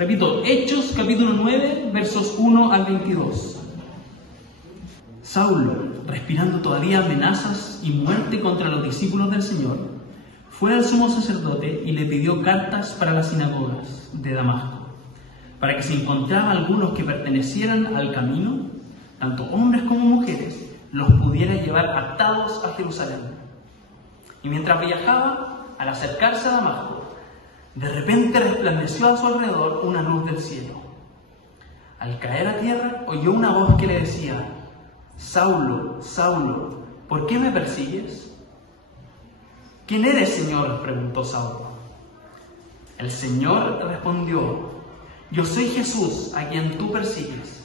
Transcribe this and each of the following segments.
Repito, Hechos capítulo 9, versos 1 al 22. Saulo, respirando todavía amenazas y muerte contra los discípulos del Señor, fue al sumo sacerdote y le pidió cartas para las sinagogas de Damasco, para que si encontraba algunos que pertenecieran al camino, tanto hombres como mujeres, los pudiera llevar atados a Jerusalén. Y mientras viajaba, al acercarse a Damasco, de repente resplandeció a su alrededor una luz del cielo. Al caer a tierra, oyó una voz que le decía: Saulo, Saulo, ¿por qué me persigues? ¿Quién eres, Señor?, preguntó Saulo. El Señor respondió: Yo soy Jesús, a quien tú persigues.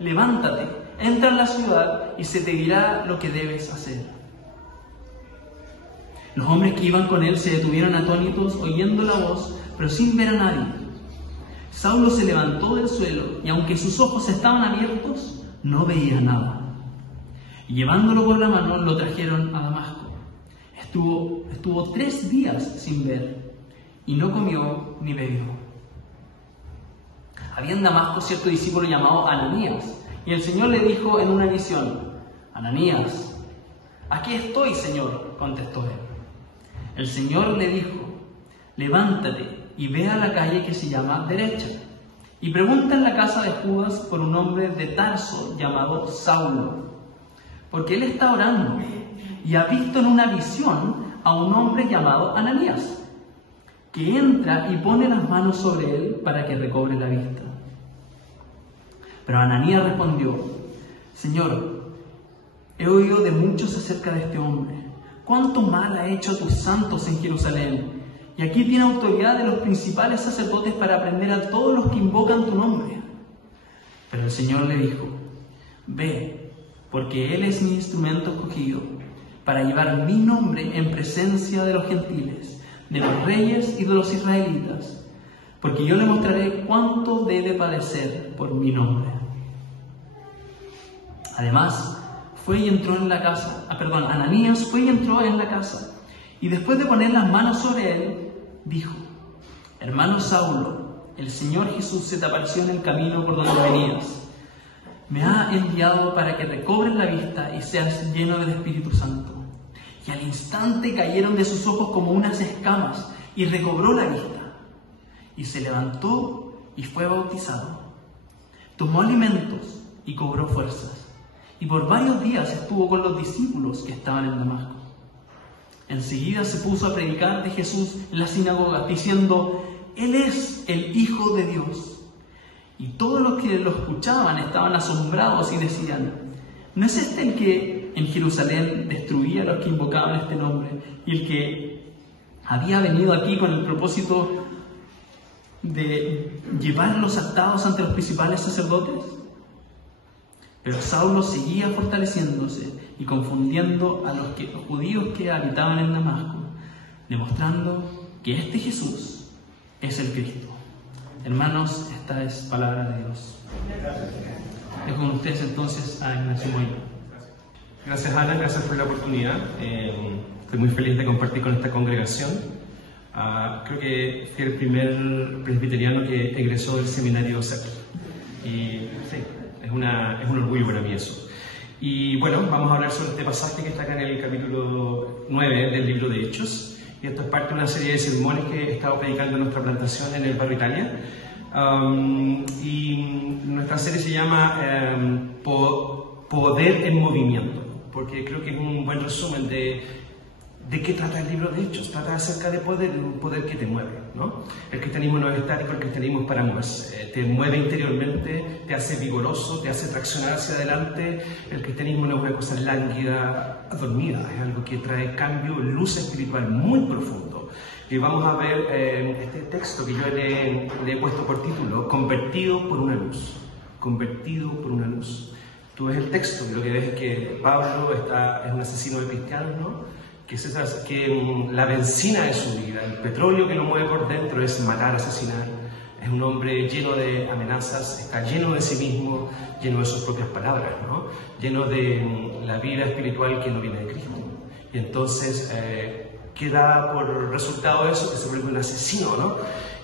Levántate, entra en la ciudad y se te dirá lo que debes hacer. Los hombres que iban con él se detuvieron atónitos oyendo la voz, pero sin ver a nadie. Saulo se levantó del suelo y aunque sus ojos estaban abiertos, no veía nada. Y llevándolo por la mano, lo trajeron a Damasco. Estuvo 3 días sin ver y no comió ni bebió. Había en Damasco cierto discípulo llamado Ananías, y el Señor le dijo en una visión: Ananías. Aquí estoy, Señor, contestó él. El Señor le dijo: levántate y ve a la calle que se llama Derecha, y pregunta en la casa de Judas por un hombre de Tarso llamado Saulo, porque él está orando y ha visto en una visión a un hombre llamado Ananías, que entra y pone las manos sobre él para que recobre la vista. Pero Ananías respondió: Señor, he oído de muchos acerca de este hombre, cuánto mal ha hecho a tus santos en Jerusalén, y aquí tiene autoridad de los principales sacerdotes para prender a todos los que invocan tu nombre. Pero el Señor le dijo: ve, porque él es mi instrumento escogido para llevar mi nombre en presencia de los gentiles, de los reyes y de los israelitas, porque yo le mostraré cuánto debe padecer por mi nombre. Además, Ananías fue y entró en la casa, y después de poner las manos sobre él, dijo: Hermano Saulo, el Señor Jesús se te apareció en el camino por donde venías. Me ha enviado para que recobres la vista y seas lleno del Espíritu Santo. Y al instante cayeron de sus ojos como unas escamas, y recobró la vista. Y se levantó y fue bautizado. Tomó alimentos y cobró fuerzas. Y por varios días estuvo con los discípulos que estaban en Damasco. Enseguida se puso a predicar de Jesús en la sinagoga, diciendo: Él es el Hijo de Dios. Y todos los que lo escuchaban estaban asombrados y decían: ¿no es este el que en Jerusalén destruía a los que invocaban este nombre, y el que había venido aquí con el propósito de llevarlos atados ante los principales sacerdotes? Pero Saulo seguía fortaleciéndose y confundiendo a los judíos que habitaban en Damasco, demostrando que este Jesús es el Cristo. Hermanos, esta es palabra de Dios. Dejo con ustedes entonces a Ignacio Moya. Gracias, Ana, gracias por la oportunidad. Estoy muy feliz de compartir con esta congregación. Creo que fui el primer presbiteriano que egresó del seminario SEC. Y sí, es un orgullo para mí eso. Y bueno, vamos a hablar sobre este pasaje que está acá en el capítulo 9 del libro de Hechos. Y esto es parte de una serie de sermones que he estado predicando en nuestra plantación en el barrio Italia. Y nuestra serie se llama Poder en Movimiento, porque creo que es un buen resumen de qué trata el libro de Hechos. Trata acerca de poder, un poder que te mueve, ¿no? El cristianismo no es estático, el cristianismo es para más. Te mueve interiormente, te hace vigoroso, te hace traccionar hacia adelante. El cristianismo no es una cosa lánguida, dormida, es algo que trae cambio, luz espiritual muy profundo. Y vamos a ver este texto que yo le he puesto por título: Convertido por una luz. Convertido por una luz. Tú ves el texto y lo que ves es que Pablo es un asesino de cristianos, ¿no? Que la benzina de su vida, el petróleo que lo mueve por dentro es matar, asesinar. Es un hombre lleno de amenazas, está lleno de sí mismo, lleno de sus propias palabras, ¿no? Lleno de la vida espiritual que no viene de Cristo. Y entonces queda por resultado de eso que se vuelve un asesino, ¿no?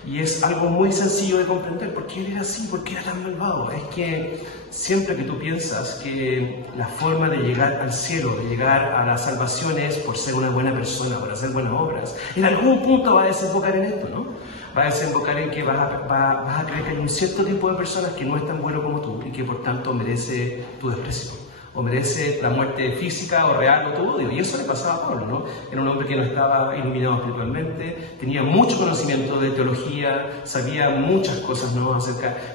Y es algo muy sencillo de comprender. ¿Por qué él era así? ¿Por qué era tan malvado? Es que siempre que tú piensas que la forma de llegar al cielo, de llegar a la salvación es por ser una buena persona, por hacer buenas obras, en algún punto va a desembocar en esto, ¿no? Va a desembocar en que vas a creer que hay un cierto tipo de personas que no es tan bueno como tú y que por tanto merece tu desprecio, o merece la muerte física o real o tu odio. Y eso le pasaba a Pablo, ¿no? Era un hombre que no estaba iluminado espiritualmente, tenía mucho conocimiento de teología, sabía muchas cosas, ¿no?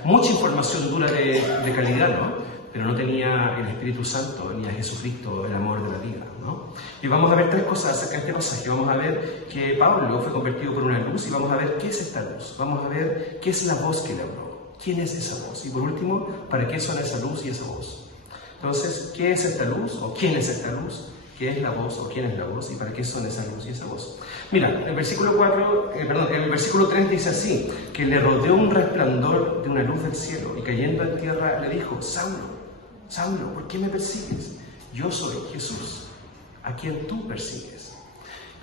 Mucha información dura de calidad, ¿no? Pero no tenía el Espíritu Santo ni a Jesucristo, el amor de la vida, ¿no? Y vamos a ver tres cosas acerca de este pasaje. Vamos a ver que Pablo fue convertido por una luz y vamos a ver qué es esta luz. Vamos a ver qué es la voz que le habló, quién es esa voz y por último, para qué son esa luz y esa voz. Entonces, ¿qué es esta luz? ¿O quién es esta luz? ¿Qué es la voz? ¿O quién es la voz? ¿Y para qué son esa luz y esa voz? Mira, el versículo 3 dice así, que le rodeó un resplandor de una luz del cielo y cayendo a tierra le dijo, Saulo, Saulo, ¿por qué me persigues? Yo soy Jesús, a quien tú persigues.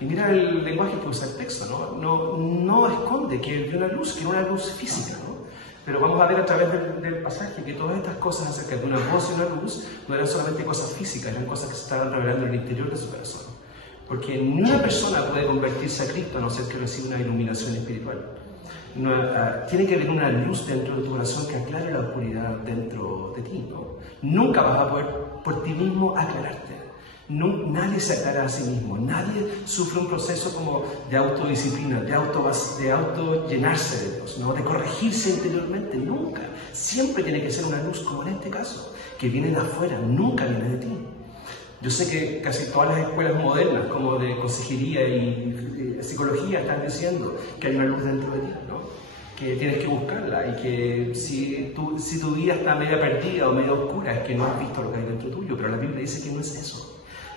Y mira el lenguaje que usa el texto, ¿no? No esconde que él vio una luz, que era una luz física, ¿no? Pero vamos a ver a través del pasaje que todas estas cosas acerca de una voz y una luz no eran solamente cosas físicas, eran cosas que se estaban revelando en el interior de su corazón. Porque ni una persona puede convertirse a Cristo a no ser que reciba una iluminación espiritual. Tiene que haber una luz dentro de tu corazón que aclare la oscuridad dentro de ti, ¿no? Nunca vas a poder por ti mismo aclararte. Nadie se aclara a sí mismo, nadie sufre un proceso como de autodisciplina, de auto llenarse de Dios, ¿no? De corregirse interiormente, nunca. Siempre tiene que ser una luz, como en este caso, que viene de afuera, nunca viene de ti. Yo sé que casi todas las escuelas modernas, como de consejería y psicología, están diciendo que hay una luz dentro de ti, ¿no? Que tienes que buscarla y que si tu vida está media perdida o media oscura es que no has visto lo que hay dentro tuyo, pero la Biblia dice que no es eso.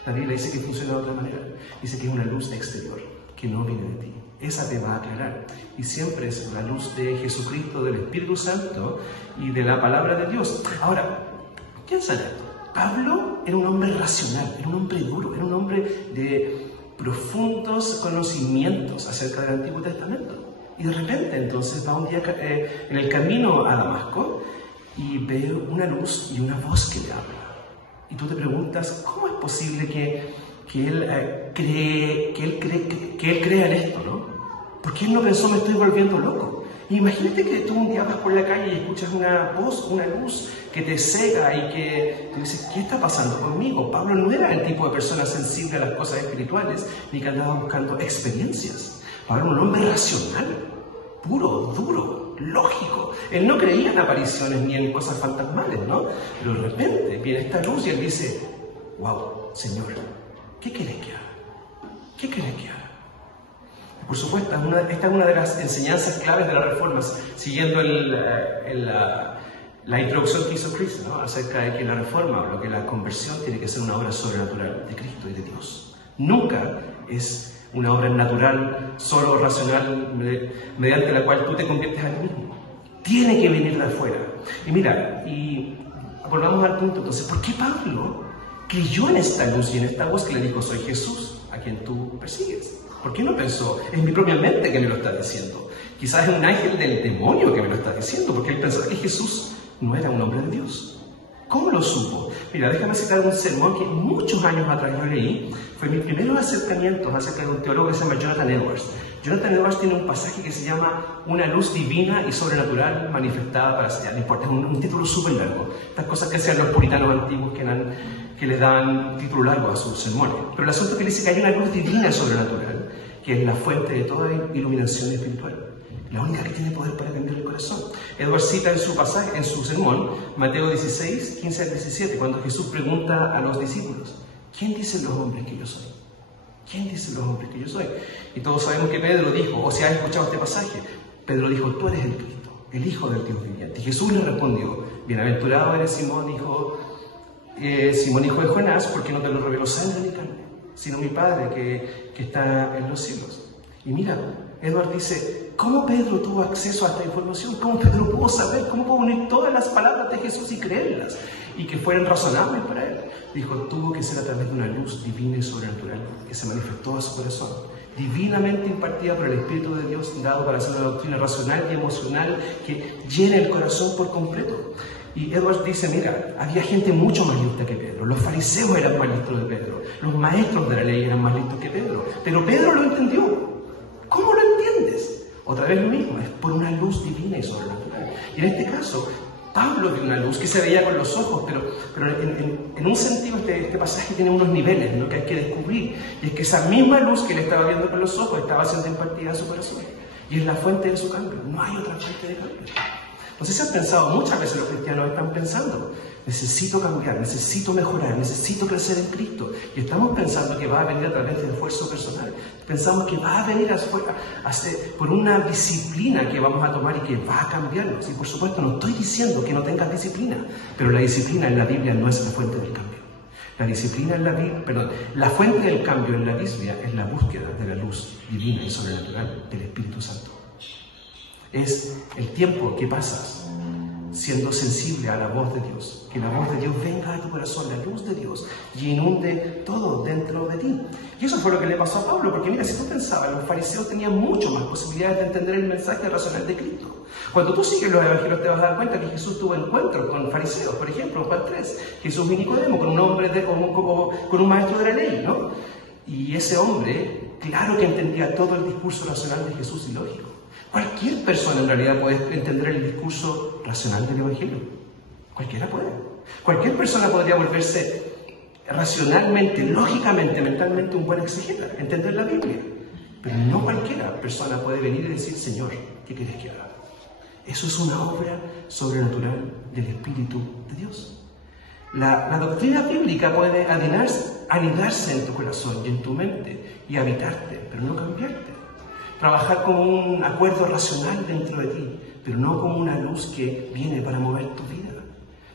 La Biblia dice que funciona de otra manera. Dice que es una luz exterior, que no viene de ti. Esa te va a aclarar. Y siempre es la luz de Jesucristo, del Espíritu Santo y de la palabra de Dios. Ahora, piensa en esto. Pablo era un hombre racional, era un hombre duro, era un hombre de profundos conocimientos acerca del Antiguo Testamento. Y de repente entonces va un día en el camino a Damasco y ve una luz y una voz que le habla. Y tú te preguntas, ¿cómo es posible que él crea en esto, ¿no? ¿Por qué él no pensó, me estoy volviendo loco? Imagínate que tú un día vas por la calle y escuchas una voz, una luz que te cega y que tú dices, ¿qué está pasando conmigo? Pablo no era el tipo de persona sensible a las cosas espirituales, ni que andaba buscando experiencias. Pablo era un hombre racional, puro, duro, lógico. Él no creía en apariciones ni en cosas fantasmales, ¿no? Pero de repente viene esta luz y él dice, wow, Señor, ¿qué quieres que haga? ¿Qué quieres que haga? Por supuesto, esta es una de las enseñanzas claves de las reformas, siguiendo la introducción que hizo Cristo, ¿no? Acerca de que la reforma, o que la conversión tiene que ser una obra sobrenatural de Cristo y de Dios. Nunca es una obra natural, solo racional, mediante la cual tú te conviertes a ti mismo. Tiene que venir de afuera. Y mira, y volvamos al punto entonces, ¿por qué Pablo creyó en esta luz y en esta voz que le dijo, soy Jesús, a quien tú persigues? ¿Por qué no pensó, es mi propia mente que me lo está diciendo? Quizás es un ángel del demonio que me lo está diciendo, porque él pensaba que Jesús no era un hombre de Dios. ¿Cómo lo supo? Mira, déjame citar un sermón que muchos años atrás yo leí. Fue mi primer acercamiento acerca de un teólogo que se llama Jonathan Edwards. Jonathan Edwards tiene un pasaje que se llama Una luz divina y sobrenatural manifestada para sellar. No importa, es un título súper largo. Estas cosas que hacían los puritanos antiguos que le daban un título largo a sus sermones. Pero el asunto es que dice que hay una luz divina y sobrenatural, que es la fuente de toda iluminación espiritual. La única que tiene poder para cambiar el corazón. Edwards cita en su pasaje, en su sermón, Mateo 16, 15 al 17, cuando Jesús pregunta a los discípulos, ¿quién dicen los hombres que yo soy? ¿Quién dicen los hombres que yo soy? Y todos sabemos que Pedro dijo, o si has escuchado este pasaje, Pedro dijo, tú eres el Cristo, el Hijo del Dios viviente. Y Jesús le respondió, bienaventurado eres Simón, hijo de Jonás, porque no te lo reveló sangre ni carne, sino mi Padre que está en los cielos. Y mira, Edward dice, ¿cómo Pedro tuvo acceso a esta información? ¿Cómo Pedro pudo saber? ¿Cómo pudo unir todas las palabras de Jesús y creerlas? Y que fueran razonables para él. Dijo, tuvo que ser a través de una luz divina y sobrenatural que se manifestó a su corazón. divinamente impartida por el Espíritu de Dios, dado para hacer una doctrina racional y emocional que llene el corazón por completo. Y Edwards dice, mira, había gente mucho más lista que Pedro. Los fariseos eran más listos de Pedro. Los maestros de la ley eran más listos que Pedro. Pero Pedro lo entendió. ¿Cómo lo entiendes? Otra vez lo mismo, es por una luz divina y sobrenatural. Y en este caso, Pablo vio una luz que se veía con los ojos, pero en un sentido este pasaje tiene unos niveles, ¿no?, que hay que descubrir. Y es que esa misma luz que él estaba viendo con los ojos estaba siendo impartida a su corazón. Y es la fuente de su cambio. No hay otra fuente de cambio. Entonces, se han pensado, muchas veces los cristianos están pensando, necesito cambiar, necesito mejorar, necesito crecer en Cristo. Y estamos pensando que va a venir a través del esfuerzo personal. Pensamos que va a venir por una disciplina que vamos a tomar y que va a cambiarnos. Y por supuesto, no estoy diciendo que no tengas disciplina, pero la disciplina en la Biblia no es la fuente del cambio. La disciplina en la Biblia, la fuente del cambio en la Biblia es la búsqueda de la luz divina y sobrenatural del Espíritu Santo. Es el tiempo que pasas siendo sensible a la voz de Dios, que la voz de Dios venga a tu corazón, la luz de Dios, y inunde todo dentro de ti. Y eso fue lo que le pasó a Pablo, porque mira, si tú pensabas, los fariseos tenían mucho más posibilidades de entender el mensaje racional de Cristo. Cuando tú sigues los evangelios te vas a dar cuenta que Jesús tuvo encuentros con fariseos, por ejemplo, en Juan 3, Jesús y Nicodemo, con un hombre con un maestro de la ley, ¿no? Y ese hombre, claro que entendía todo el discurso racional de Jesús y lógico. Cualquier persona en realidad puede entender el discurso racional del Evangelio. Cualquiera puede. Cualquier persona podría volverse racionalmente, lógicamente, mentalmente un buen exegeta, entender la Biblia. Pero no cualquiera persona puede venir y decir, Señor, ¿qué quieres que haga? Eso es una obra sobrenatural del Espíritu de Dios. La doctrina bíblica puede anidarse en tu corazón y en tu mente y habitarte, pero no cambiarte. Trabajar como un acuerdo racional dentro de ti, pero no como una luz que viene para mover tu vida.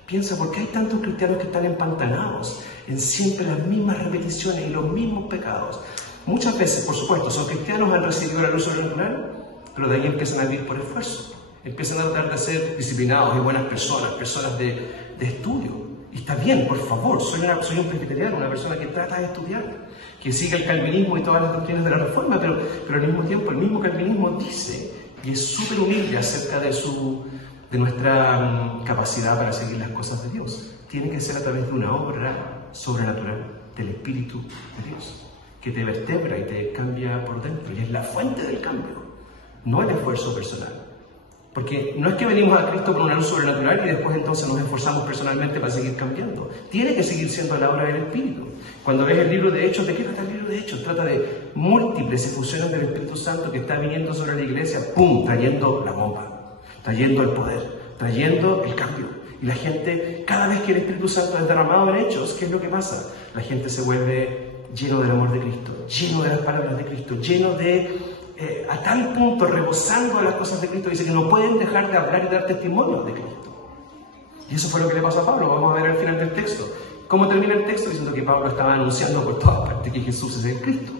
Piensa, ¿por qué hay tantos cristianos que están empantanados en siempre las mismas repeticiones y los mismos pecados? Muchas veces, por supuesto, son cristianos, han recibido la luz sobrenatural, pero de ahí empiezan a vivir por esfuerzo. Empiezan a tratar de ser disciplinados y buenas personas de estudio. Y está bien, por favor, soy un presbiteriano, una persona que trata de estudiar, que sigue el calvinismo y todas las doctrinas de la Reforma, pero al mismo tiempo el mismo calvinismo dice, y es súper humilde acerca de nuestra capacidad para seguir las cosas de Dios. Tiene que ser a través de una obra sobrenatural del Espíritu de Dios, que te vertebra y te cambia por dentro, y es la fuente del cambio, no el esfuerzo personal. Porque no es que venimos a Cristo por una luz sobrenatural y después entonces nos esforzamos personalmente para seguir cambiando. Tiene que seguir siendo la obra del Espíritu. Cuando ves el libro de Hechos, ¿de qué trata el libro de Hechos? Trata de múltiples efusiones del Espíritu Santo que está viniendo sobre la iglesia, ¡pum!, trayendo la bomba, trayendo el poder, trayendo el cambio. Y la gente, cada vez que el Espíritu Santo es derramado en Hechos, ¿qué es lo que pasa? La gente se vuelve lleno del amor de Cristo, lleno de las palabras de Cristo, lleno de... a tal punto, rebosando a las cosas de Cristo, dice que no pueden dejar de hablar y dar testimonio de Cristo. Y eso fue lo que le pasó a Pablo. Vamos a ver al final del texto. ¿Cómo termina el texto? Diciendo que Pablo estaba anunciando por todas partes que Jesús es el Cristo.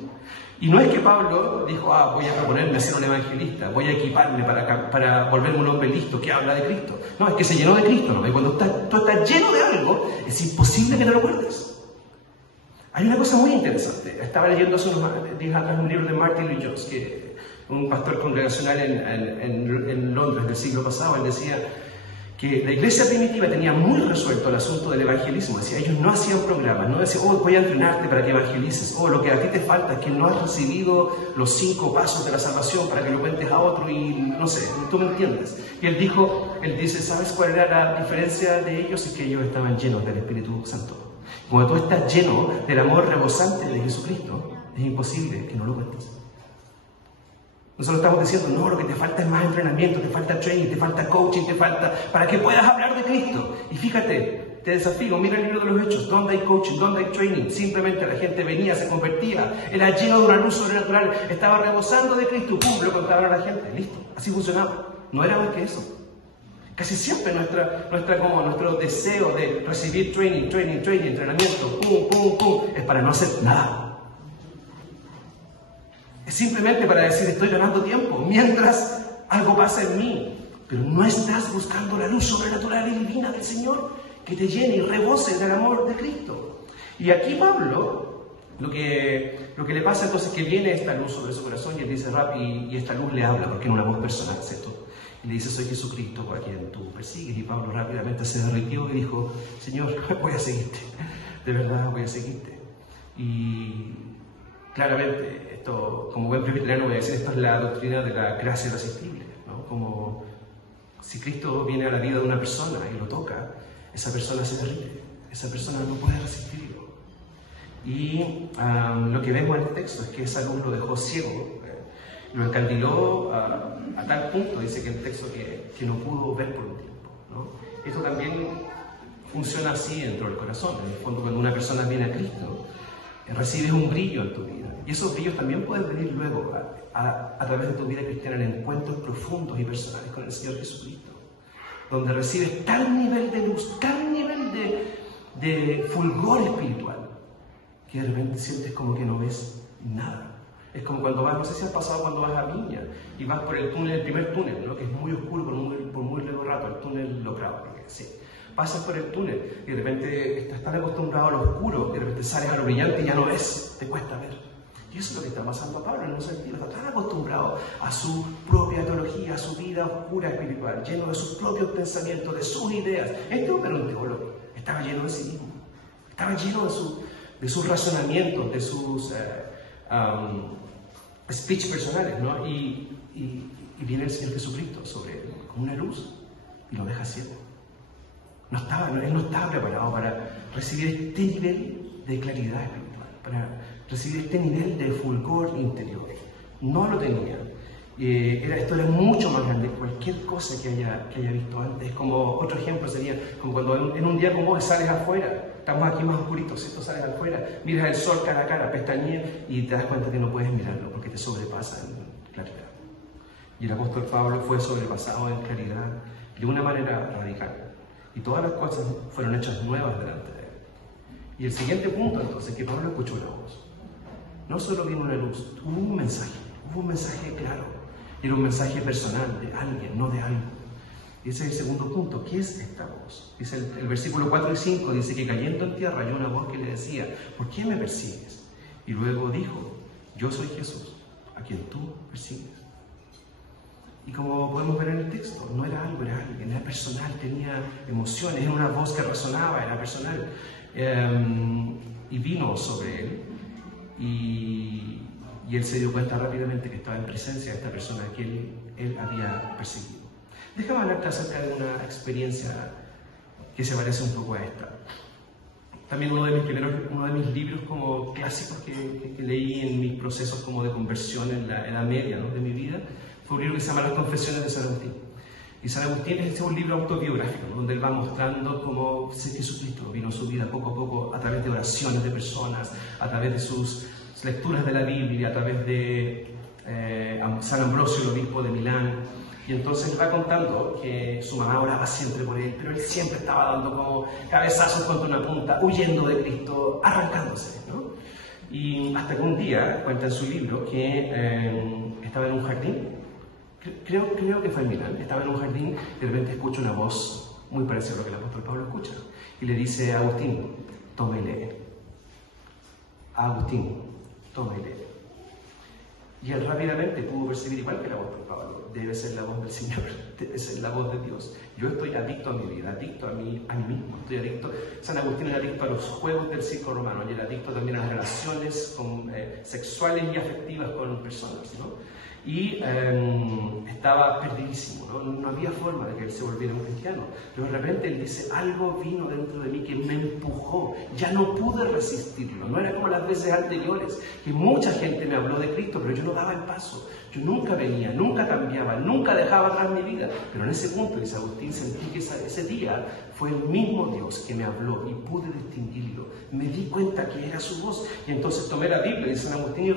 Y no es que Pablo dijo, voy a proponerme a ser un evangelista, voy a equiparme para volverme un hombre listo que habla de Cristo. No, es que se llenó de Cristo, ¿no? Y cuando tú estás lleno de algo, es imposible que no lo guardes. Hay una cosa muy interesante. Estaba leyendo hace unos días atrás un libro de Martin Lloyd-Jones, que un pastor congregacional en Londres del siglo pasado. Él decía que la iglesia primitiva tenía muy resuelto el asunto del evangelismo. Decía, ellos no hacían programas, no decían, voy a entrenarte para que evangelices, lo que a ti te falta es que no has recibido los 5 pasos de la salvación para que lo cuentes a otro y no sé, tú me entiendes. Y él dice, ¿sabes cuál era la diferencia de ellos? Es que ellos estaban llenos del Espíritu Santo. Cuando tú estás lleno del amor rebosante de Jesucristo, es imposible que no lo cuentes. Nosotros estamos diciendo, no, lo que te falta es más entrenamiento, te falta training, te falta coaching, te falta para que puedas hablar de Cristo. Y fíjate, te desafío, mira el libro de los Hechos, ¿dónde hay coaching? ¿Dónde hay training? Simplemente la gente venía, se convertía, era lleno de una luz sobrenatural, estaba rebosando de Cristo, ¡pum!, lo contaban a la gente, listo, así funcionaba. No era más que eso. Casi siempre nuestro deseo de recibir training, entrenamiento, ¡pum!, es para no hacer nada. Es simplemente para decir, estoy ganando tiempo, mientras algo pasa en mí. Pero no estás buscando la luz sobrenatural y divina del Señor que te llene y rebose del amor de Cristo. Y aquí Pablo Lo que le pasa entonces es que viene esta luz sobre su corazón y él dice, y esta luz le habla, porque en una voz personal, ¿cierto? Y le dice, soy Jesucristo por quien tú persigues. Y Pablo rápidamente se derritió y dijo, Señor, voy a seguirte, de verdad voy a seguirte. Y claramente, esto, como buen presbiteriano voy a decir, esto es la doctrina de la gracia irresistible, ¿no? Como si Cristo viene a la vida de una persona y lo toca, esa persona se derrite, esa persona no puede resistirlo. Y lo que vemos en el texto es que esa luz lo dejó ciego, lo encandiló a tal punto, dice que el texto, que no pudo ver por un tiempo, ¿no? Esto también funciona así dentro del corazón. En el fondo, cuando una persona viene a Cristo, recibes un brillo en tu vida. Y esos brillos también pueden venir luego a través de tu vida cristiana en encuentros profundos y personales con el Señor Jesucristo, donde recibes tal nivel de luz, tal nivel de fulgor espiritual, que de repente sientes como que no ves nada. Es como cuando vas, no sé si has pasado cuando vas a Viña y vas por el túnel, el primer túnel, ¿no? Que es muy oscuro por muy largo rato, el túnel logrado, sí. Pasas por el túnel y de repente estás tan acostumbrado a lo oscuro que de repente sales a lo brillante y ya no ves, te cuesta ver. Y eso es lo que está pasando a Pablo en un sentido, está tan acostumbrado a su propia teología, a su vida oscura espiritual, lleno de sus propios pensamientos, de sus ideas. Este hombre era un teólogo, estaba lleno de sí mismo, estaba lleno de sus razonamientos, de sus speech personales, ¿no? Y viene el Señor Jesucristo sobre él con una luz y lo deja ciego. Él no estaba preparado para recibir este nivel de claridad espiritual, para recibir este nivel de fulgor interior. No lo tenía. Esto era mucho más grande que cualquier cosa que haya visto antes. Como otro ejemplo sería como cuando en un día como hoy sales afuera, estamos aquí más oscuritos, ¿cierto? Sales afuera, miras el sol cara a cara, pestañeas y te das cuenta que no puedes mirarlo porque te sobrepasa en claridad. Y el apóstol Pablo fue sobrepasado en claridad de una manera radical. Y todas las cosas fueron hechas nuevas delante de él. Y el siguiente punto entonces, que Pablo escuchó una voz. No solo vino una luz, hubo un mensaje claro. Era un mensaje personal de alguien, no de algo. Y ese es el segundo punto. ¿Qué es esta voz? Dice el versículo 4 y 5, dice que cayendo en tierra hay una voz que le decía, ¿por qué me persigues? Y luego dijo, yo soy Jesús, a quien tú persigues. Y como podemos ver en el texto, no era algo, era alguien, era personal, tenía emociones, era una voz que resonaba, era personal. Y vino sobre él, y él se dio cuenta rápidamente que estaba en presencia de esta persona que él había perseguido. Déjame hablarte acerca de una experiencia que se parece un poco a esta. También uno de mis libros como clásicos que leí en mis procesos como de conversión en la Edad Media, ¿no? de mi vida, fue un libro que se llama Las Confesiones de San Agustín. Y San Agustín es un libro autobiográfico, ¿no? Donde él va mostrando cómo Jesucristo vino a su vida poco a poco a través de oraciones de personas, a través de sus lecturas de la Biblia, a través de San Ambrosio, el obispo de Milán. Y entonces va contando que su mamá oraba siempre por él, pero él siempre estaba dando como cabezazos contra una punta, huyendo de Cristo, arrancándose, ¿no? Y hasta que un día, cuenta en su libro, que estaba en un jardín, creo que fue en Milán, estaba en un jardín y de repente escucha una voz muy parecida a lo que el apóstol Pablo escucha. Y le dice a Agustín, toma y lee. Agustín, toma y lee. Y él rápidamente pudo percibir, igual que el apóstol Pablo, debe ser la voz del Señor, debe ser la voz de Dios. Yo estoy adicto a mi vida, adicto a mí mismo, estoy adicto. San Agustín era adicto a los juegos del circo romano y era adicto también a las relaciones sexuales y afectivas con personas, ¿no? Y estaba perdidísimo, ¿no? No había forma de que él se volviera un cristiano. Pero de repente él dice, algo vino dentro de mí que me empujó, ya no pude resistirlo. No era como las veces anteriores, que mucha gente me habló de Cristo, pero yo no daba el paso. Yo nunca venía, nunca cambiaba, nunca dejaba atrás mi vida. Pero en ese punto, dice Agustín, sentí que ese día fue el mismo Dios que me habló y pude distinguirlo. Me di cuenta que era su voz. Y entonces tomé la Biblia, dice San Agustín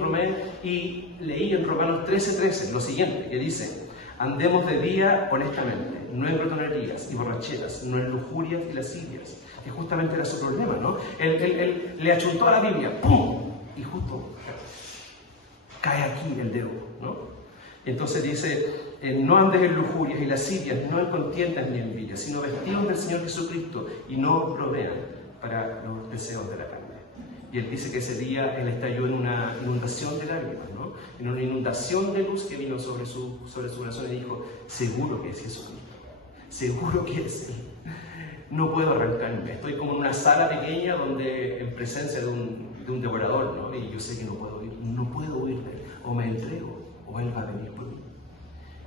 y leí en Romanos 13:13 lo siguiente, que dice, andemos de día honestamente, no en glotonerías y borracheras, no en lujurias y lascivias. Que justamente era su problema, ¿no? Él le achuntó a la Biblia, ¡pum! Y justo cae aquí el dedo, ¿no? Entonces dice, no andes en lujurias y lascivias, no en contiendas ni envidias, sino vestidos del Señor Jesucristo y no provean para los deseos de la carne. Y él dice que ese día él estalló en una inundación de lágrimas, ¿no? En una inundación de luz que vino sobre su corazón y dijo, seguro que es Jesucristo, seguro que es Él. No puedo arrancarme, estoy como en una sala pequeña donde en presencia de un devorador, ¿no? Y yo sé que no puedo huir de Él, o me entrego, o Él va a venir por mí.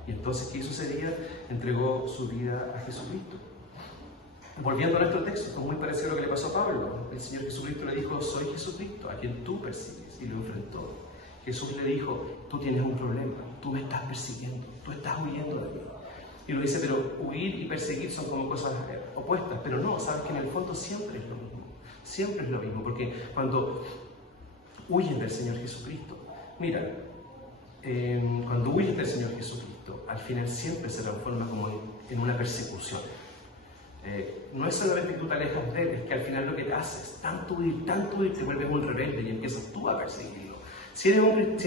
Y entonces, ¿qué hizo ese día? Entregó su vida a Jesucristo. Volviendo a nuestro texto, es muy parecido a lo que le pasó a Pablo. El Señor Jesucristo le dijo, soy Jesucristo, a quien tú persigues, y lo enfrentó. Jesús le dijo, tú tienes un problema, tú me estás persiguiendo, tú estás huyendo de mí. Y lo dice, pero huir y perseguir son como cosas opuestas, pero no, sabes que en el fondo siempre es lo mismo, siempre es lo mismo, porque cuando huyen del Señor Jesucristo, mira, cuando huyes del Señor Jesucristo, al final siempre se transforma como en una persecución. No es solamente que tú te alejas de Él, es que al final lo que te haces, tanto huir, te vuelves un rebelde y empiezas tú a perseguirlo. Si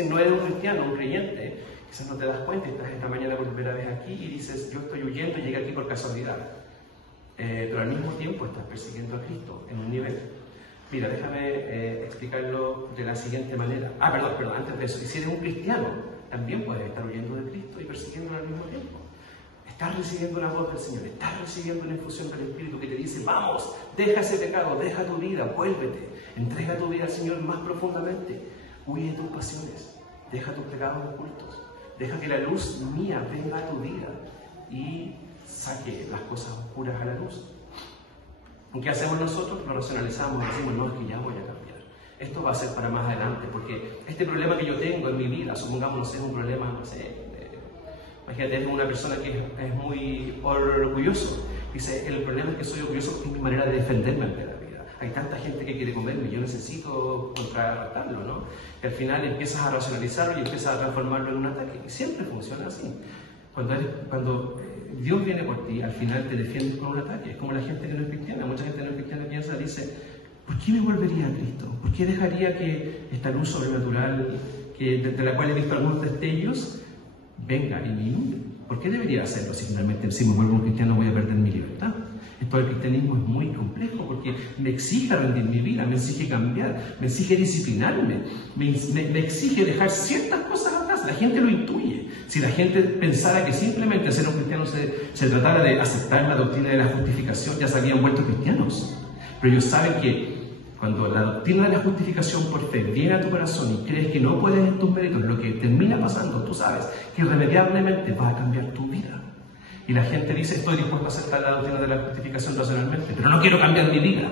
no eres un cristiano, un creyente, quizás no te das cuenta, estás esta mañana por primera vez aquí y dices, yo estoy huyendo y llegué aquí por casualidad. Pero al mismo tiempo estás persiguiendo a Cristo en un nivel. Mira, déjame explicarlo de la siguiente manera. Perdón, antes de eso, y si eres un cristiano, también puedes estar huyendo de Cristo y persiguiéndolo al mismo tiempo. Estás recibiendo la voz del Señor, estás recibiendo una infusión del Espíritu que te dice, vamos, deja ese pecado, deja tu vida, vuélvete, entrega tu vida al Señor más profundamente, huye de tus pasiones, deja tus pecados ocultos, deja que la luz mía venga a tu vida y saque las cosas oscuras a la luz. ¿Y qué hacemos nosotros? Lo racionalizamos, decimos, no, es que ya voy a cambiar. Esto va a ser para más adelante, porque este problema que yo tengo en mi vida, supongamos, no sé, es un problema, no sé, imagínate, es una persona que es muy orgulloso. Dice, el problema es que soy orgulloso porque es mi manera de defenderme ante la vida. Hay tanta gente que quiere comerme, yo necesito contrarrestarlo, ¿no? Y al final empiezas a racionalizarlo y empiezas a transformarlo en un ataque. Y siempre funciona así. Cuando Dios viene por ti, al final te defiendes con un ataque. Es como la gente que no es cristiana. Mucha gente no es cristiana piensa, dice, ¿por qué me volvería a Cristo? ¿Por qué dejaría que esta luz sobrenatural, de la cual he visto algunos destellos, venga y me inunde? ¿Por qué debería hacerlo? Si finalmente, si me vuelvo un cristiano, voy a perder mi libertad. Esto del cristianismo es muy complejo porque me exige rendir mi vida, me exige cambiar, me exige disciplinarme, me exige dejar ciertas cosas atrás. La gente lo intuye. Si la gente pensara que simplemente ser un cristiano se tratara de aceptar la doctrina de la justificación, ya se habían vuelto cristianos. Pero ellos saben que cuando la doctrina de la justificación por fe viene a tu corazón y crees que no puedes en tus méritos, lo que termina pasando, tú sabes que irremediablemente va a cambiar tu vida. Y la gente dice, estoy dispuesto a aceptar la doctrina de la justificación racionalmente, pero no quiero cambiar mi vida.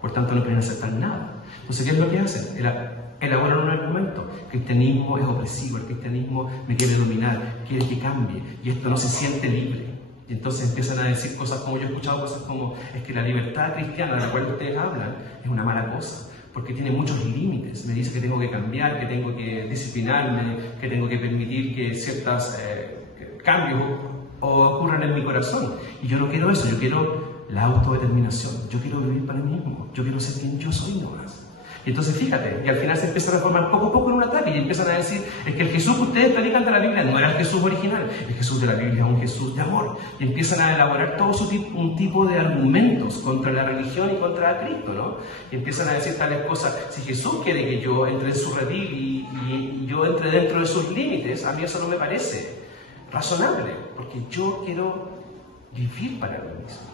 Por tanto, no quieren aceptar nada. Entonces, ¿qué es lo que hacen? Elaboran un argumento. El cristianismo es opresivo, el cristianismo me quiere dominar, quiere que cambie, y esto no se siente libre. Y entonces empiezan a decir cosas como, yo he escuchado cosas como, es que la libertad cristiana de la cual ustedes hablan es una mala cosa, porque tiene muchos límites. Me dice que tengo que cambiar, que tengo que disciplinarme, que tengo que permitir que ciertos cambios ocurran en mi corazón. Y yo no quiero eso, yo quiero la autodeterminación, yo quiero vivir para mí mismo, yo quiero ser quien yo soy nomás. Y entonces fíjate, y al final se empieza a transformar poco a poco en un ataque y empiezan a decir, es que el Jesús que ustedes predican de la Biblia no era el Jesús original, el Jesús de la Biblia es un Jesús de amor. Y empiezan a elaborar todo un tipo de argumentos contra la religión y contra Cristo, ¿no? Y empiezan a decir tales cosas, si Jesús quiere que yo entre en su redil y yo entre dentro de sus límites, a mí eso no me parece razonable, porque yo quiero vivir para mí mismo.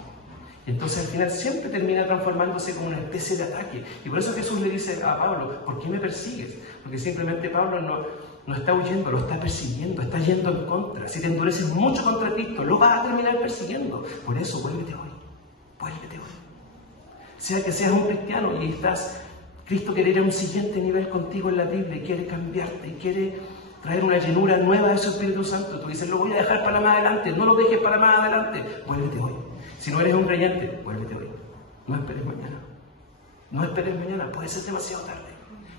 Entonces al final siempre termina transformándose como una especie de ataque. Y por eso Jesús le dice a Pablo, ¿por qué me persigues? Porque simplemente Pablo no está huyendo, lo está persiguiendo, está yendo en contra. Si te endureces mucho contra Cristo, lo vas a terminar persiguiendo. Por eso, vuélvete hoy, vuélvete hoy. Sea que seas un cristiano y Cristo quiere ir a un siguiente nivel contigo en la Biblia y quiere cambiarte y quiere traer una llenura nueva de su Espíritu Santo. Tú dices, lo voy a dejar para más adelante, no lo dejes para más adelante, vuélvete hoy. Si no eres un creyente, vuélvete hoy. No esperes mañana. No esperes mañana, puede ser demasiado tarde.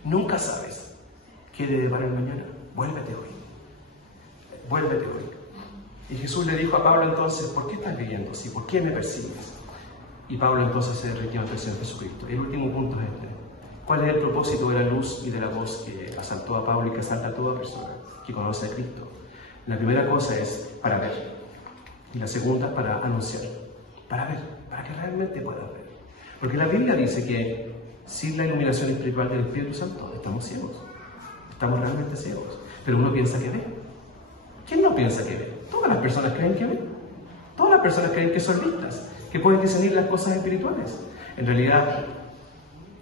Nunca sabes qué debe deparar el mañana. Vuélvete hoy. Vuélvete hoy. Y Jesús le dijo a Pablo entonces, ¿por qué estás viviendo así? ¿Por qué me persigues? Y Pablo entonces se derritió ante el Señor Jesucristo. Y el último punto es este. ¿Cuál es el propósito de la luz y de la voz que asaltó a Pablo y que asalta a toda persona que conoce a Cristo? La primera cosa es para ver. Y la segunda para anunciar. Para ver, para que realmente puedas ver. Porque la Biblia dice que sin la iluminación espiritual del Espíritu Santo, estamos ciegos. Estamos realmente ciegos. Pero uno piensa que ve. ¿Quién no piensa que ve? Todas las personas creen que ven. Todas las personas creen que son listas, que pueden discernir las cosas espirituales. En realidad,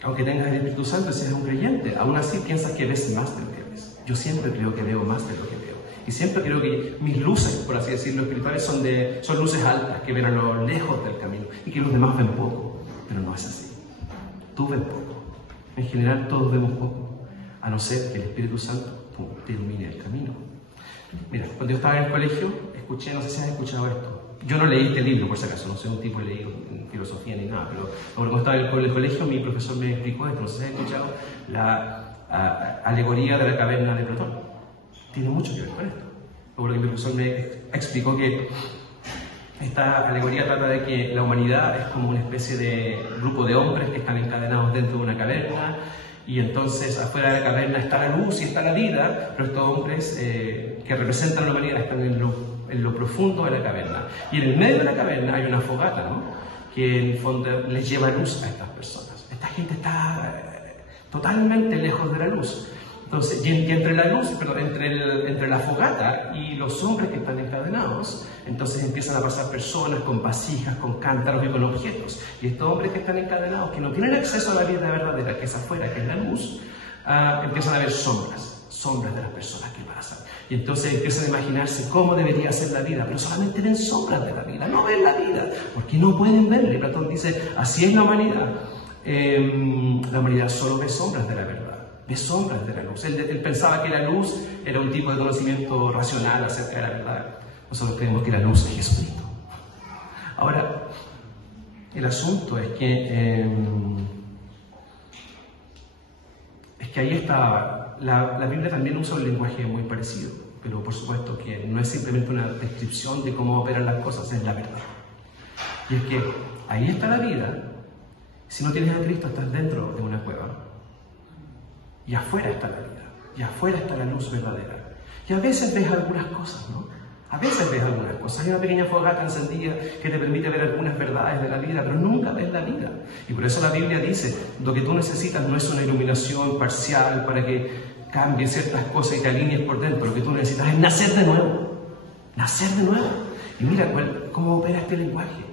aunque tengas el Espíritu Santo y seas un creyente, aún así piensas que ves más de lo que ves. Yo siempre creo que veo más de lo que veo. Y siempre creo que mis luces, por así decirlo, espirituales son luces altas, que ven a lo lejos del camino, y que los demás ven poco. Pero no es así. Tú ves poco. En general todos vemos poco, a no ser que el Espíritu Santo te ilumine el camino. Mira, cuando yo estaba en el colegio, escuché, no sé si has escuchado esto. Yo no leí este libro, por si acaso, no soy un tipo de leído en filosofía ni nada, pero cuando estaba en el colegio, mi profesor me explicó esto, no sé si has escuchado, la alegoría de la caverna de Platón. Tiene mucho que ver con esto. Porque mi profesor me explicó que esta alegoría trata de que la humanidad es como una especie de grupo de hombres que están encadenados dentro de una caverna, y entonces afuera de la caverna está la luz y está la vida, pero estos hombres que representan a la humanidad están en lo profundo de la caverna. Y en el medio de la caverna hay una fogata, ¿no?, que en el fondo les lleva luz a estas personas. Esta gente está totalmente lejos de la luz. Entonces, y entre la luz, entre la fogata y los hombres que están encadenados, entonces empiezan a pasar personas con vasijas, con cántaros y con objetos. Y estos hombres que están encadenados, que no tienen acceso a la vida verdadera, que es afuera, que es la luz, empiezan a ver sombras de las personas que pasan. Y entonces empiezan a imaginarse cómo debería ser la vida, pero solamente ven sombras de la vida, no ven la vida, porque no pueden verla. Y Platón dice, así es la humanidad. La humanidad solo ve sombras de la verdad. De sombras de la luz. Él pensaba que la luz era un tipo de conocimiento racional acerca de la verdad. Nosotros creemos que la luz es Jesucristo. Ahora, el asunto es que ahí está, la Biblia también usa un lenguaje muy parecido, pero por supuesto que no es simplemente una descripción de cómo operan las cosas, es la verdad. Y es que ahí está la vida. Si no tienes a Cristo, estás dentro de una cueva. Y afuera está la vida, y afuera está la luz verdadera. Y a veces ves algunas cosas, ¿no? A veces ves algunas cosas. Hay una pequeña fogata encendida que te permite ver algunas verdades de la vida, pero nunca ves la vida. Y por eso la Biblia dice, lo que tú necesitas no es una iluminación parcial para que cambies ciertas cosas y te alinees por dentro. Lo que tú necesitas es nacer de nuevo. Nacer de nuevo. Y mira cómo opera este lenguaje.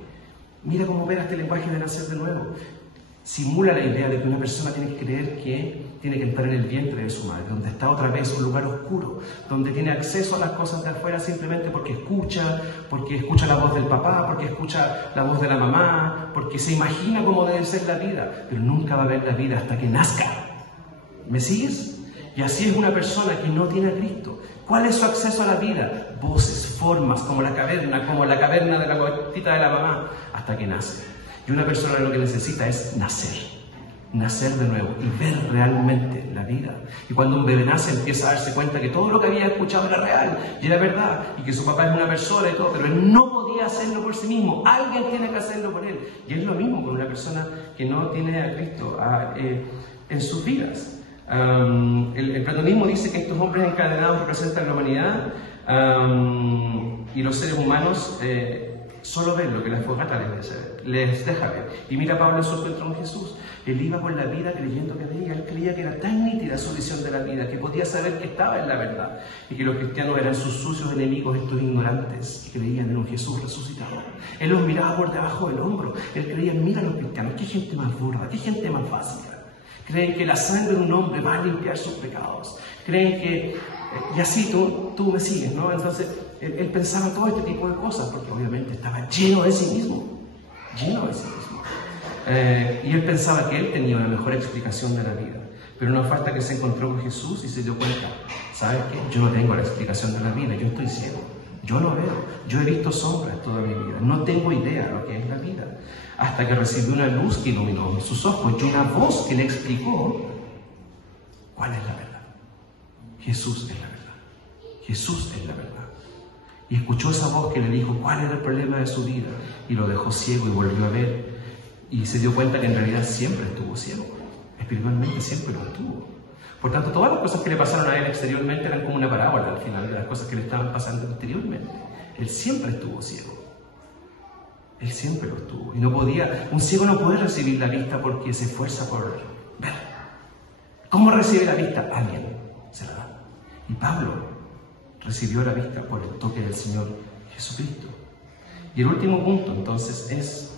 Mira cómo opera este lenguaje de nacer de nuevo. Simula la idea de que una persona tiene que creer que tiene que entrar en el vientre de su madre, donde está otra vez un lugar oscuro, donde tiene acceso a las cosas de afuera simplemente porque escucha la voz del papá, porque escucha la voz de la mamá, porque se imagina cómo debe ser la vida, pero nunca va a ver la vida hasta que nazca. ¿Me sigues? Y así es una persona que no tiene a Cristo. ¿Cuál es su acceso a la vida? Voces, formas, como la caverna de la gotita de la mamá, hasta que nace. Y una persona lo que necesita es nacer de nuevo y ver realmente la vida. Y cuando un bebé nace empieza a darse cuenta que todo lo que había escuchado era real y era verdad, y que su papá es una persona y todo, pero él no podía hacerlo por sí mismo, alguien tiene que hacerlo por él. Y es lo mismo con una persona que no tiene a Cristo en sus vidas. El platonismo dice que estos hombres encadenados representan la humanidad, y los seres humanos solo ven lo que la fogata les deja ver. Y mira Pablo en su encuentro con Jesús. Él iba por la vida creyendo que veía. Él creía que era tan nítida su visión de la vida, que podía saber que estaba en la verdad. Y que los cristianos eran sus sucios enemigos, estos ignorantes, que creían en un Jesús resucitado. Él los miraba por debajo del hombro. Él creía, mira a los cristianos, qué gente más burda, qué gente más básica. Creen que la sangre de un hombre va a limpiar sus pecados. Creen que... y así tú me sigues, ¿no? Entonces, él pensaba todo este tipo de cosas, porque obviamente estaba lleno de sí mismo. Lleno de sí mismo. Y él pensaba que él tenía una mejor explicación de la vida. Pero no falta que se encontró con Jesús y se dio cuenta, ¿sabes qué? Yo no tengo la explicación de la vida, yo estoy ciego. Yo no veo, yo he visto sombras toda mi vida, no tengo idea de lo que es la vida. Hasta que recibió una luz que iluminó sus ojos y una voz que le explicó cuál es la verdad. Jesús es la verdad. Jesús es la verdad. Y escuchó esa voz que le dijo cuál era el problema de su vida y lo dejó ciego y volvió a ver. Y se dio cuenta que en realidad siempre estuvo ciego. Espiritualmente siempre lo estuvo. Por tanto, todas las cosas que le pasaron a él exteriormente eran como una parábola al final de las cosas que le estaban pasando interiormente. Él siempre estuvo ciego. Él siempre lo estuvo. Y no podía, un ciego no puede recibir la vista porque se esfuerza ¿Cómo recibe la vista? Alguien se la da. Y Pablo recibió la vista por el toque del Señor Jesucristo. Y el último punto, entonces,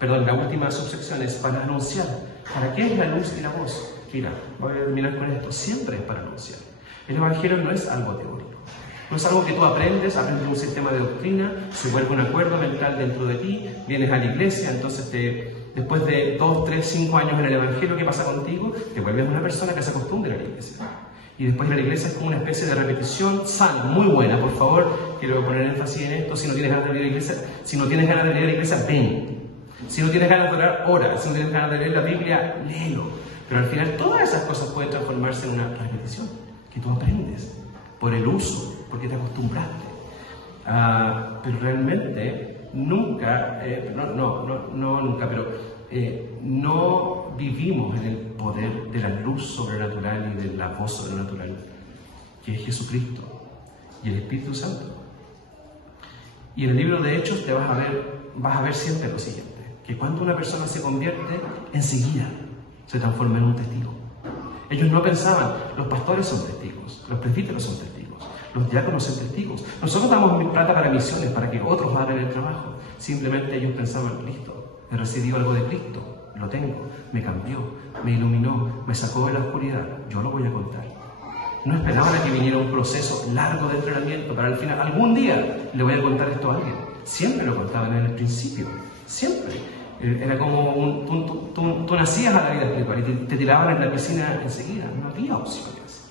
la última subsección es para anunciar. ¿Para qué es la luz y la voz? Mira, voy a terminar con esto. Siempre es para anunciar. El Evangelio no es algo teórico. No es algo que tú aprendes un sistema de doctrina, se vuelve un acuerdo mental dentro de ti, vienes a la iglesia, entonces después de 2, 3, 5 años en el Evangelio, ¿qué pasa contigo? Te vuelves una persona que se acostumbra a la iglesia. Y después de la iglesia es como una especie de repetición sana, muy buena. Por favor, quiero poner énfasis en esto. Si no tienes ganas de venir a la iglesia, ven. Si no tienes ganas de orar, ora. Si no tienes ganas de leer la Biblia, léelo. Pero al final todas esas cosas pueden transformarse en una repetición que tú aprendes por el uso, porque te acostumbraste. Pero realmente nunca, no vivimos en el poder de la luz sobrenatural y de la voz sobrenatural, que es Jesucristo y el Espíritu Santo. Y en el libro de Hechos vas a ver siempre lo siguiente, que cuando una persona se convierte, enseguida se transforma en un testigo. Ellos no pensaban, los pastores son testigos, los presbíteros son testigos, los diáconos son testigos. Nosotros damos plata para misiones, para que otros hagan el trabajo. Simplemente ellos pensaban, listo, he recibido algo de Cristo, lo tengo, me cambió, me iluminó, me sacó de la oscuridad, yo lo voy a contar. No esperaban a que viniera un proceso largo de entrenamiento para al final, algún día le voy a contar esto a alguien. Siempre lo contaban en el principio, siempre. Era como tú nacías a la vida espiritual y te tiraban en la piscina enseguida, no había opciones.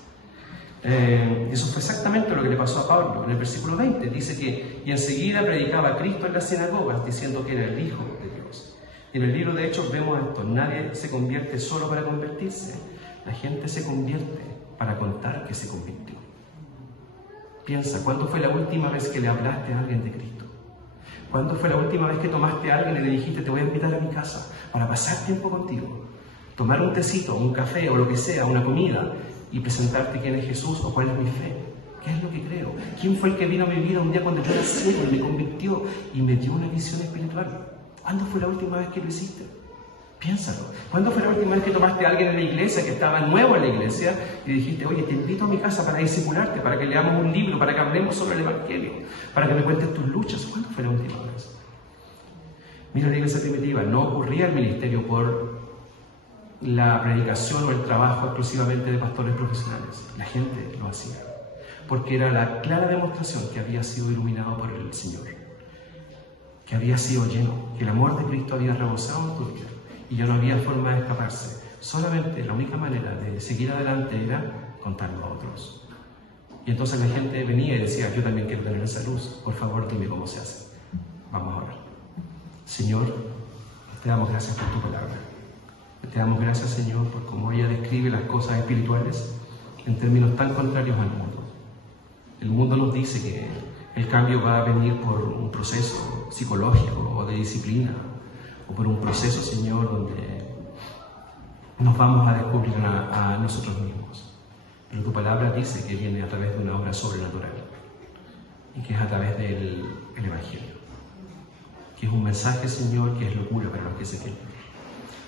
Eso fue exactamente lo que le pasó a Pablo. En el versículo 20 dice que y enseguida predicaba a Cristo en las sinagogas diciendo que era el Hijo de Dios. Y en el libro de Hechos vemos esto: nadie se convierte solo para convertirse, la gente se convierte para contar que se convirtió. Piensa, ¿cuándo fue la última vez que le hablaste a alguien de Cristo? ¿Cuándo fue la última vez que tomaste a alguien y le dijiste, te voy a invitar a mi casa para pasar tiempo contigo? Tomar un tecito, un café o lo que sea, una comida, y presentarte quién es Jesús o cuál es mi fe. ¿Qué es lo que creo? ¿Quién fue el que vino a mi vida un día cuando yo era ciego y me convirtió y me dio una visión espiritual? ¿Cuándo fue la última vez que lo hiciste? Piénsalo. ¿Cuándo fue la última vez que tomaste a alguien en la iglesia que estaba nuevo en la iglesia y dijiste, oye, te invito a mi casa para discipularte, para que leamos un libro, para que hablemos sobre el Evangelio, para que me cuentes tus luchas? ¿Cuándo fue la última vez? Mira, la iglesia primitiva no ocurría el ministerio por la predicación o el trabajo exclusivamente de pastores profesionales. La gente lo hacía porque era la clara demostración que había sido iluminado por el Señor, que había sido lleno, que el amor de Cristo había rebosado en tu vida. Y ya no había forma de escaparse. Solamente la única manera de seguir adelante era contarlo a otros. Y entonces la gente venía y decía, yo también quiero tener esa luz, por favor dime cómo se hace. Vamos a orar. Señor, te damos gracias por tu palabra. Te damos gracias, Señor, por cómo ella describe las cosas espirituales en términos tan contrarios al mundo. El mundo nos dice que el cambio va a venir por un proceso psicológico o de disciplina, o por un proceso, Señor, donde nos vamos a descubrir a nosotros mismos. Pero tu palabra dice que viene a través de una obra sobrenatural y que es a través del Evangelio, que es un mensaje, Señor, que es locura para los que se quedan.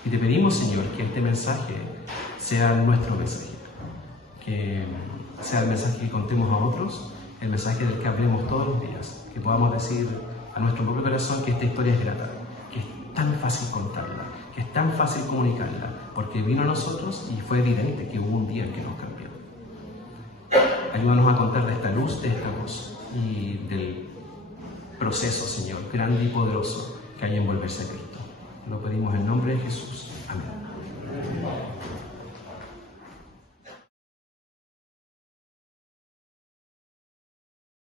Y te pedimos, Señor, que este mensaje sea nuestro mensaje, que sea el mensaje que contemos a otros, el mensaje del que hablemos todos los días, que podamos decir a nuestro propio corazón que esta historia es grata, que es tan fácil contarla, que es tan fácil comunicarla, porque vino a nosotros y fue evidente que hubo un día en que nos cambió. Ayúdanos a contar de esta luz, de esta voz y del proceso, Señor, grande y poderoso que hay en volverse a Cristo. Lo pedimos en nombre de Jesús.